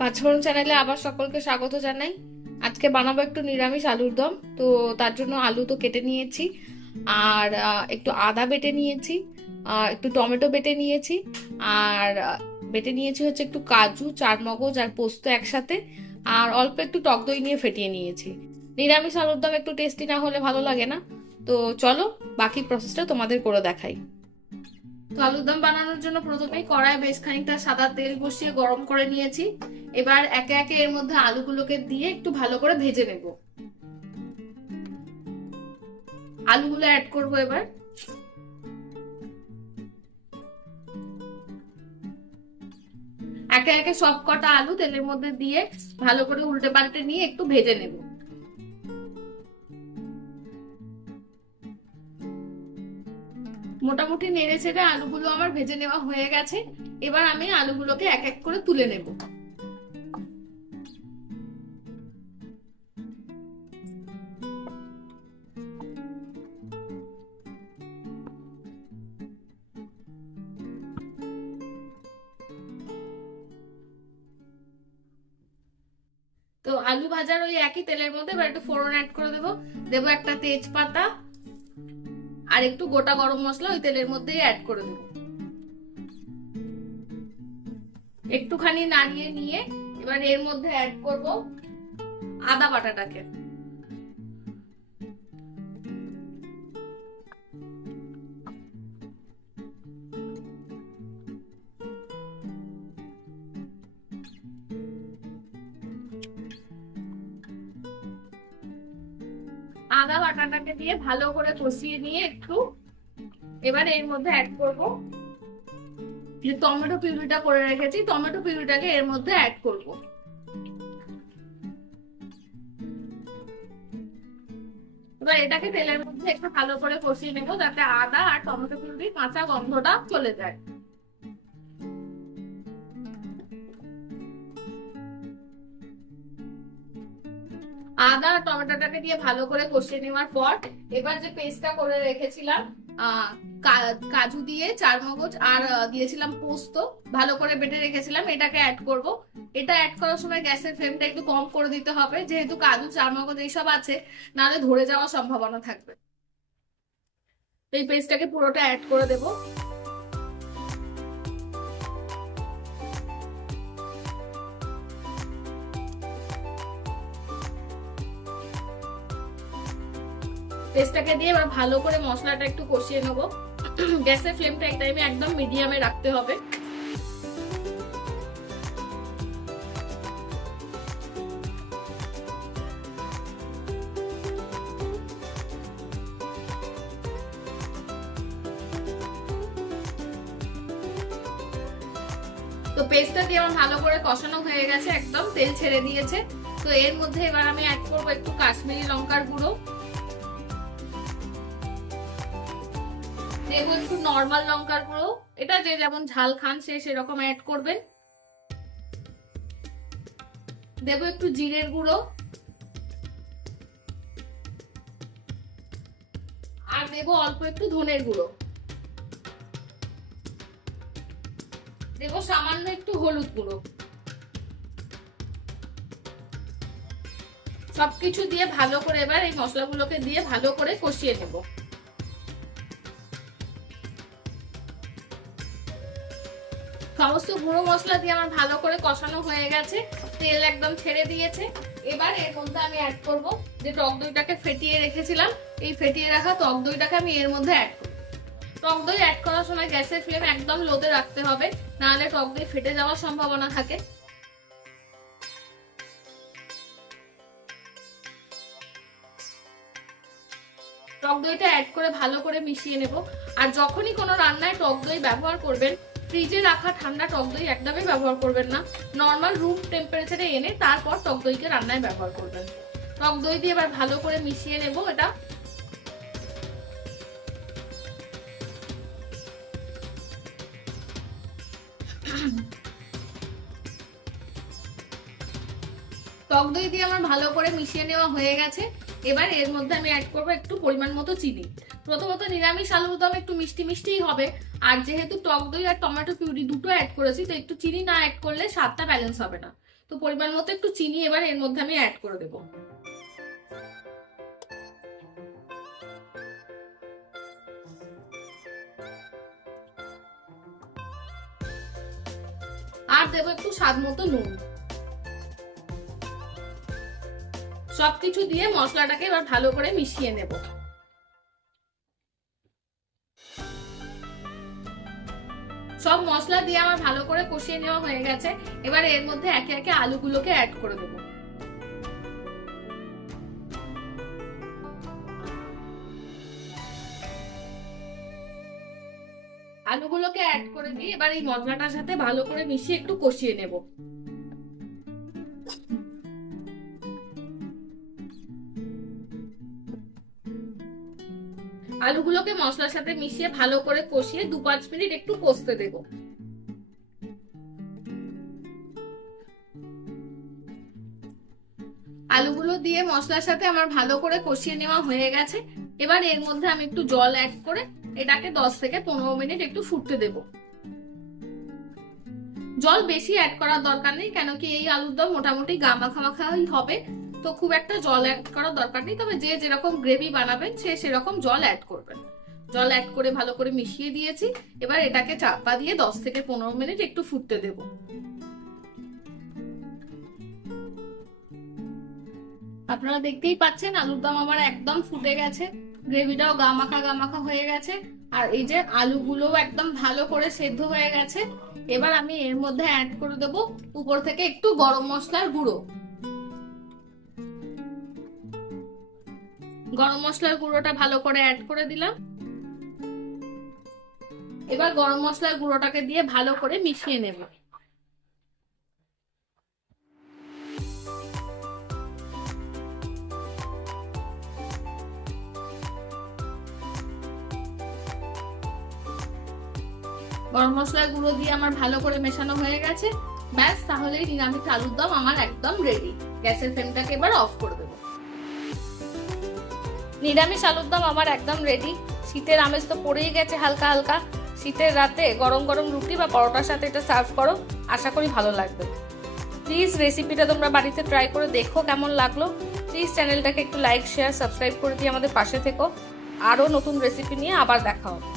পাঁচফোড়ন চ্যানেলে আবার সকলকে স্বাগত জানাই। আজকে বানাবো একটু নিরামিষ আলুর দম। তো তার জন্য আলু তো কেটে নিয়েছি, আর একটু আদা বেটে নিয়েছি, একটু টমেটো বেটে নিয়েছি, আর বেটে নিয়েছি হচ্ছে একটু কাজু, চারমগজ আর পোস্ত একসাথে, আর অল্প একটু টক দই নিয়ে ফেটিয়ে নিয়েছি। নিরামিষ আলুর দম একটু টেস্টি না হলে ভালো লাগে না। তো চলো বাকি প্রসেসটা তোমাদের করে দেখাই। তো আলুর দম বানানোর জন্য প্রথমেই কড়ায় বেশ খানিকটা সাদা তেল বসিয়ে গরম করে নিয়েছি। এবার একে একে এর মধ্যে আলুগুলোকে দিয়ে একটু ভালো করে ভেজে নেব। আলুগুলো অ্যাড করব এবার। একে একে সব কটা আলু তেলের মধ্যে দিয়ে ভালো করে উল্টে পাল্টে নিয়ে একটু ভেজে নেব। মোটামুটি নেড়ে চেড়ে আলুগুলো আমার ভেজে নেওয়া হয়ে গেছে। এবার আমি আলুগুলোকে এক এক করে তুলে নেব। তো আলু ভাজার ওই একই তেলের মধ্যে এবার একটু ফোড়ন অ্যাড করে দেবো। দেবো একটা তেজপাতা আর একটু গোটা গরম মশলা ওই তেলের মধ্যেই অ্যাড করে দেবো। একটুখানি নাড়িয়ে নিয়ে এবার এর মধ্যে অ্যাড করব আদা বাটাটাকে। আদা বাটাটাকে দিয়ে ভালো করে কষিয়ে নিয়ে একটু এবার এর মধ্যে অ্যাড করব যে টমেটো পিউরিটা করে রেখেছি, টমেটো পিউরিটাকে এর মধ্যে অ্যাড করব। এবার এটাকে তেলের মধ্যে একটু ভালো করে কষিয়ে নেব যাতে আদা আর টমেটো পিউরির কাঁচা গন্ধটা চলে যায়। আদা আর টমেটোটাকে দিয়ে ভালো করে কষিয়ে নেওয়ার পর এবার যে পেস্টটা করে রেখেছিলাম, কাজু দিয়ে চারমগজ আর দিয়েছিলাম পোস্ত, ভালো করে বেটে রেখেছিলাম, এটাকে অ্যাড করব। এটা অ্যাড করার সময় গ্যাসের ফ্লেমটা একটু কম করে দিতে হবে, যেহেতু কাজু চারমগজ এইসব আছে, নাহলে ধরে যাওয়ার সম্ভাবনা থাকবে। এই পেস্টটাকে পুরোটা অ্যাড করে দেবো। পেস্টটাকে দিয়ে এবার ভালো করে মশলাটা একটু কষিয়ে নেবো। গ্যাসের ফ্লেমটা এই টাইমে একদম মিডিয়ামে রাখতে হবে। তো পেস্টটা দিয়ে আমার ভালো করে কষানো হয়ে গেছে, একদম তেল ছেড়ে দিয়েছে। তো এর মধ্যে এবার আমি অ্যাড করবো একটু কাশ্মীরি লঙ্কার গুঁড়ো, দেবো একটু নর্মাল লঙ্কার গুঁড়ো, এটা যে যেমন ঝাল খান সে সেরকম অ্যাড করবেন। দেবো একটু জিরের গুঁড়ো, আর দেবো অল্প একটু ধনের গুঁড়ো, দেবো সামান্য একটু হলুদ গুঁড়ো। সবকিছু দিয়ে ভালো করে এবার এই মশলাগুলোকে দিয়ে ভালো করে কষিয়ে নেব। সমস্ত গুঁড়ো মশলা দিয়ে আমার ভালো করে কষানো হয়ে গেছে, তেল একদম ছেড়ে দিয়েছে। এবার এর মধ্যে আমি অ্যাড করব যে টক দইটাকে ফেটিয়ে রেখেছিলাম, এই ফেটিয়ে রাখা টক দইটাকে আমি এর মধ্যে অ্যাড করব। টক দই অ্যাড করার সময় গ্যাসের ফ্লেম একদম লোতে রাখতে হবে, নাহলে টক দই ফেটে যাওয়ার সম্ভাবনা থাকে। টক দইটা অ্যাড করে ভালো করে মিশিয়ে নেব। আর যখনই কোনো রান্নায় টক দই ব্যবহার করবেন, ফ্রিজে রাখা ঠান্ডা টক দই একদমই ব্যবহার করবেন না, নর্মাল রুম টেম্পারেচারে এনে তারপর টক দইকে রান্নায় ব্যবহার করবেন। টক দই দিয়ে এবার ভালো করে মিশিয়ে নেব এটা। টক দই দিয়ে আমার ভালো করে মিশিয়ে নেওয়া হয়ে গেছে। এবার এর মধ্যে আমি অ্যাড করবো একটু পরিমাণ মতো চিনি। প্রথমত নিরামিষ আলুর দম একটু মিষ্টি মিষ্টিই হবে, আর যেহেতু টক দই আর টমেটো পিউরি দুটো অ্যাড করেছি, তো একটু চিনি না অ্যাড করলে স্বাদটা ব্যালেন্স হবে না। তো পরিমাণ মতো একটু চিনি এবার এর মধ্যে আমি অ্যাড করে দেবো। আর দেবো একটু স্বাদ মতো নুন। সবকিছু দিয়ে মশলাটাকে এবার ভালো করে মিশিয়ে নেব। সব মশলা দিয়ে আমার ভালো করে কষিয়ে নেওয়া হয়ে গেছে। এবার এর মধ্যে একে একে আলুগুলোকে অ্যাড করে দেব। আলুগুলোকে অ্যাড করে দিয়ে এবার এই মশলাটার সাথে ভালো করে মিশিয়ে একটু কষিয়ে নেব। আলুগুলোকে মশলার সাথে মিশিয়ে ভালো করে কষিয়ে 2-5 মিনিট একটু কষতে দেব। আলুগুলো দিয়ে মশলার সাথে আমার ভালো করে কষিয়ে নেওয়া হয়ে গেছে। এবার এর মধ্যে আমি একটু জল অ্যাড করে এটাকে 10 থেকে 15 মিনিট একটু ফুটতে দেব। জল বেশি অ্যাড করার দরকার নেই, কেন কি এই আলুর দম মোটামুটি গামাখামাখাই হবে, তো খুব একটা জল অ্যাড করার দরকার নেই। তবে যে যেরকম গ্রেভি বানাবেন সে সেরকম জল অ্যাড করবেন। জল অ্যাড করে ভালো করে মিশিয়ে দিয়েছি। এবার এটাকে চাপা দিয়ে 10 থেকে 15 মিনিট একটু ফুটতে দেব। আপনারা দেখতেই পাচ্ছেন আলুর দম আমার একদম ফুটে গেছে, গ্রেভিটাও গামাখা গামাখা হয়ে গেছে, আর এই যে আলুগুলো একদম ভালো করে সেদ্ধ হয়ে গেছে। এবার আমি এর মধ্যে অ্যাড করে দেব উপর থেকে একটু গরম মশলার গুঁড়ো। গরম মশলার গুঁড়োটা ভালো করে অ্যাড করে দিলাম। এবার গরম মশলার গুঁড়োটাকে দিয়ে ভালো করে মিশিয়ে নেব। গরম মশলার গুঁড়ো দিয়ে আমার ভালো করে মেশানো হয়ে গেছে। ব্যাস, তাহলেই নিরামিষ আলুর দম আমার একদম রেডি। গ্যাসের ফ্লেমটাকে এবার অফ করে দেব। নিরামিষ আলুর দম আমার একদম রেডি। শীতের আমেজ তো পড়েই গেছে হালকা হালকা। শীতের রাতে গরম গরম রুটি বা পরোটার সাথে এটা সার্ভ করো, আশা করি ভালো লাগবে। প্লিজ রেসিপিটা তোমরা বাড়িতে ট্রাই করে দেখো কেমন লাগলো। প্লিজ চ্যানেলটাকে একটু লাইক, শেয়ার, সাবস্ক্রাইব করে দিয়ে আমাদের পাশে থেকো। আরও নতুন রেসিপি নিয়ে আবার দেখা হবে।